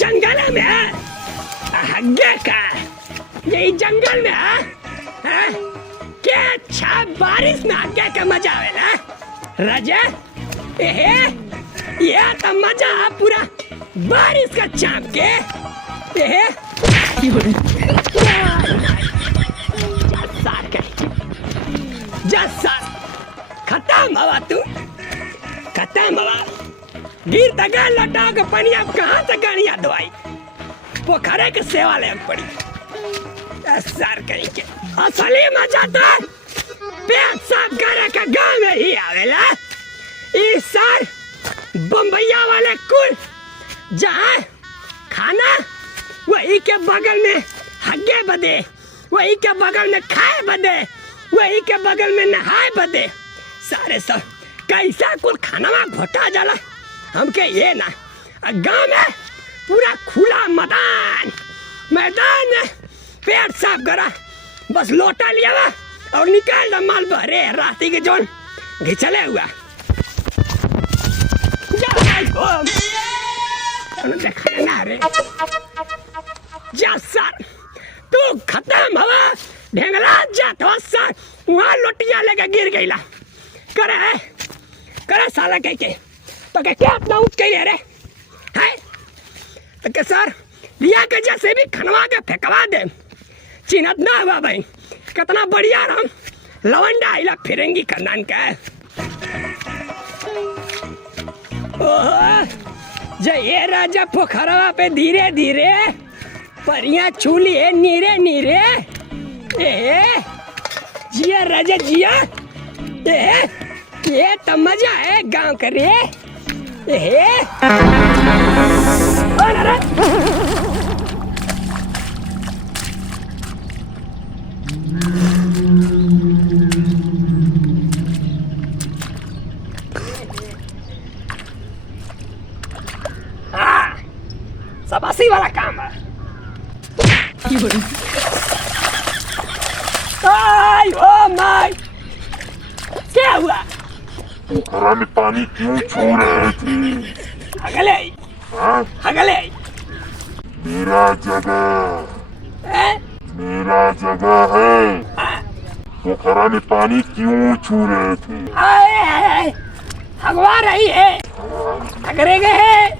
जंगल में हग्गे का यही जंगल में है क्या अच्छा बारिश में हग्गे का मजा आवेला राजा एहे ये तो मजा पूरा बारिश का चाप के एहे खत्म हवा तू खत्म हवा गिर तगा लटा के पानी अब कहाँ से गाड़ियाँ दवाई पोखरे के सेवा ले पड़ी सर कहीं के असली मजा तो पेट साफ करे का गाँव में ही आवेला इस सर बम्बैया वाले कुल जहाँ खाना वही के बगल में हग्गे बदे वही के बगल में खाए बदे वही के बगल में नहाए बदे सारे सब कैसा कुल खाना घोटा जाला हमके ये ना गाँव में पूरा खुला मैदान मैदान में पेट साफ करा बस लोटा लिया वा और निकाल दा माल भरे रास्ते के जोन घिचले हुआ खाना रे जा सर तू खत्म हवा ढेंगला जात हो सर वहाँ लोटिया लेके गिर गईला करे साला कह के तो क्या अपना उठ के रे है तो के सर लिया के जैसे भी खनवा के फेंकवा दे चिन्हत ना हुआ भाई कितना बढ़िया हम लवंडा आइला फिरेंगी खानदान का जो ये राजा पोखरवा पे धीरे धीरे परियां छूली है नीरे नीरे जिया राजा जिया ये तो मजा है गांव का रे सबासी वाला काम है ओ माय क्या हुआ पोखरा में पानी क्यों छू रहे थे हगले मेरा जगह है पोखरा में पानी क्यों छू रहे थे हगवा रही है हगरे गए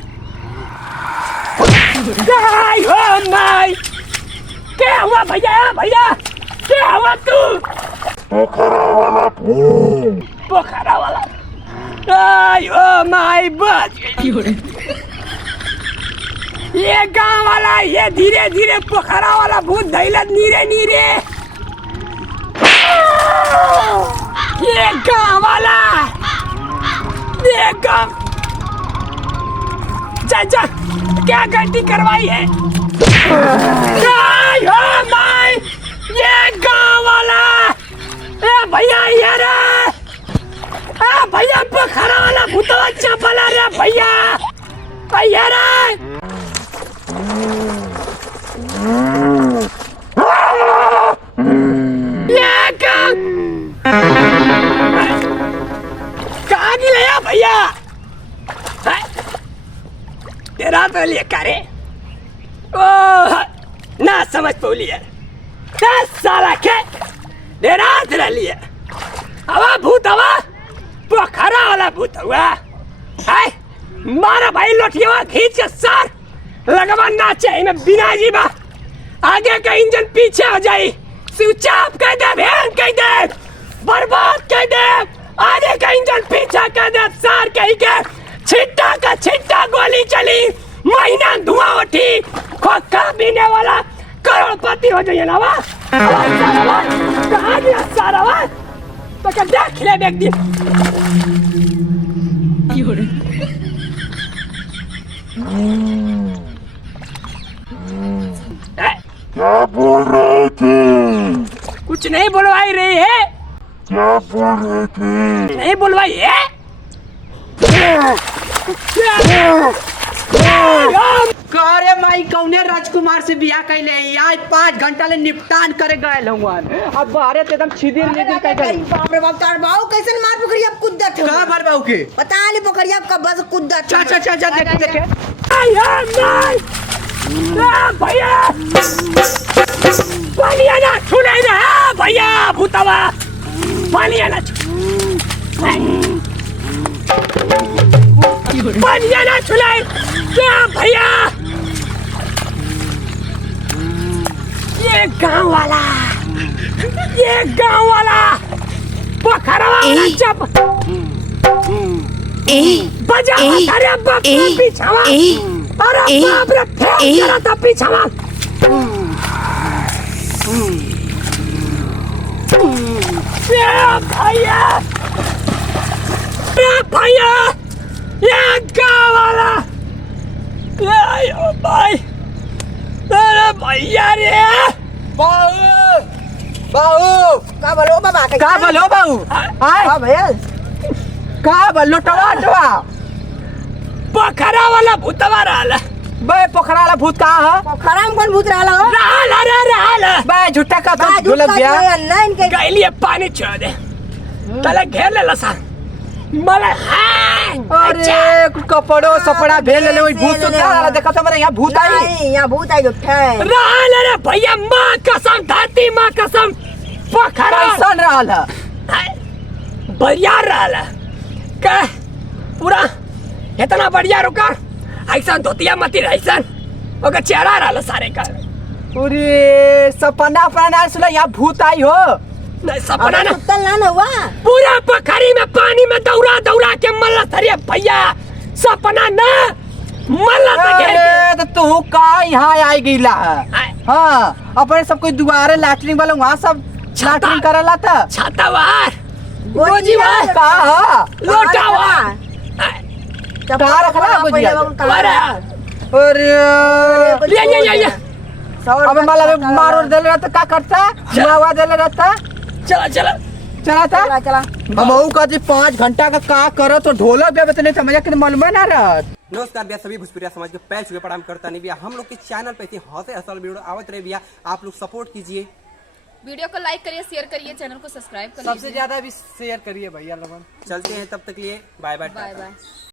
क्या हुआ भैया भैया क्या हुआ तू पोखरा वाला पोखरा वाला माय बच गई ये गांव वाला ये धीरे धीरे पोखरा वाला भूत धैलत नीरे नीरे ये गांव वाला ये गांव चाचा क्या गलती करवाई है माय ये गांव वाला भैया ये रे भैया पोखरा वाला भूतवा चपला रे भैया भैया रे ये कहाँ गिला भैया तेरा तो लिए करे ओ ना समझ पौलिए 10 साल के डेरा तेरा लिए हवा भूत हवा पोखरा वाला भूत हुआ है मारा भाई लोटिया खींच के सर लगवा नाचे में बिना जीवा आगे का इंजन पीछे हो जाए स्विच ऑफ कर दे भैन कह दे बर्बाद कर दे आगे का इंजन पीछे कर दे सर कह के छिट्टा का छिट्टा गोली चली महीना धुआं उठी खोखा पीने वाला करोड़पति हो जाइए ना वा कहाँ गया सारा वा तो क्या देख ले एक दिन क्या बोल रहे थे कुछ नहीं बुलवाई रही है क्या बोल रहे थे नहीं बुलवाई है करे माई कौने राजकुमार से बियाह कैले आज 5 घंटा ले निपटान करे गए हूँ अब बाहरे तो एकदम छिदिर निदिर कह गए बाप रे बाप तार बाऊ कैसे मार पोखरिया कूदा थे कहां मार बाऊ के पता नहीं पोखरिया कब बस कूदा चा देख देख यार भूतवा पानी आना पानी आना छुलाई क्या भैया ये गांव वाला पोखरा वाला जब बजा अरे बाप रे पीछावा अरे बाप रे फेंक जरा था पीछावा भैया ये गाँव वाला भाई अरे भैया रे बाऊ का बोलो बाबा का बोलो बाऊ हां भैया का बोलो टवा पोखरा वाला भूतवा रहल बे पोखरा वाला भूत का है पोखरा में कौन भूत रहला हो रहल बे झूठा का तो ढोलक गया नहीं इनके गइलिए पानी छोड़ दे तले घेर ले लसा मले अरे कपड़ो सपड़ा भेल ले वही भूत तो क्या रहा देखा तो मेरे यहाँ भूत आई नहीं यहाँ भूत आई उठा है रहल रे भैया माँ कसम धरती माँ कसम पोखरा कैसन रहल है बढ़िया रहल का पूरा इतना बढ़िया रुका ऐसा धोतिया मती ऐसा ओकर चेहरा रहल सारे का अरे सपना अपना सुना यहाँ भूत आई हो नहीं सपना ना सुतल ना हुआ पूरा पोखरी में पानी में दौड़ा के मल्ला सरिया भैया सपना ना मल्ला से घेर के अरे तो तू का यहाँ आई गईला हाँ अपने सब कोई दुआरे लैटरिन वाला वहाँ सब लैटरिन करला था छाता बाहर गोजी वाला का हाँ लोटा बाहर कहाँ रखला गोजिया अरे अरे ये अब माला मारो देले रहता का करता मावा देले रहता चला चला था चला हम ऊ का 5 घंटा का करो तो ढोलक देवे तो नहीं समझ के मालूम ना रहत। नमस्कार भैया सभी भोजपुरिया समाज के पैर छुए प्रणाम करता नहीं भैया हम लोग के चैनल पे इतनी हौसले असल वीडियो आवत रहे भैया आप लोग सपोर्ट कीजिए वीडियो को लाइक करिए शेयर करिए चैनल को सब्सक्राइब करिए सबसे ज्यादा भी शेयर करिए भैया लोगन चलते हैं तब तक लिए बाय बाय बाय बाय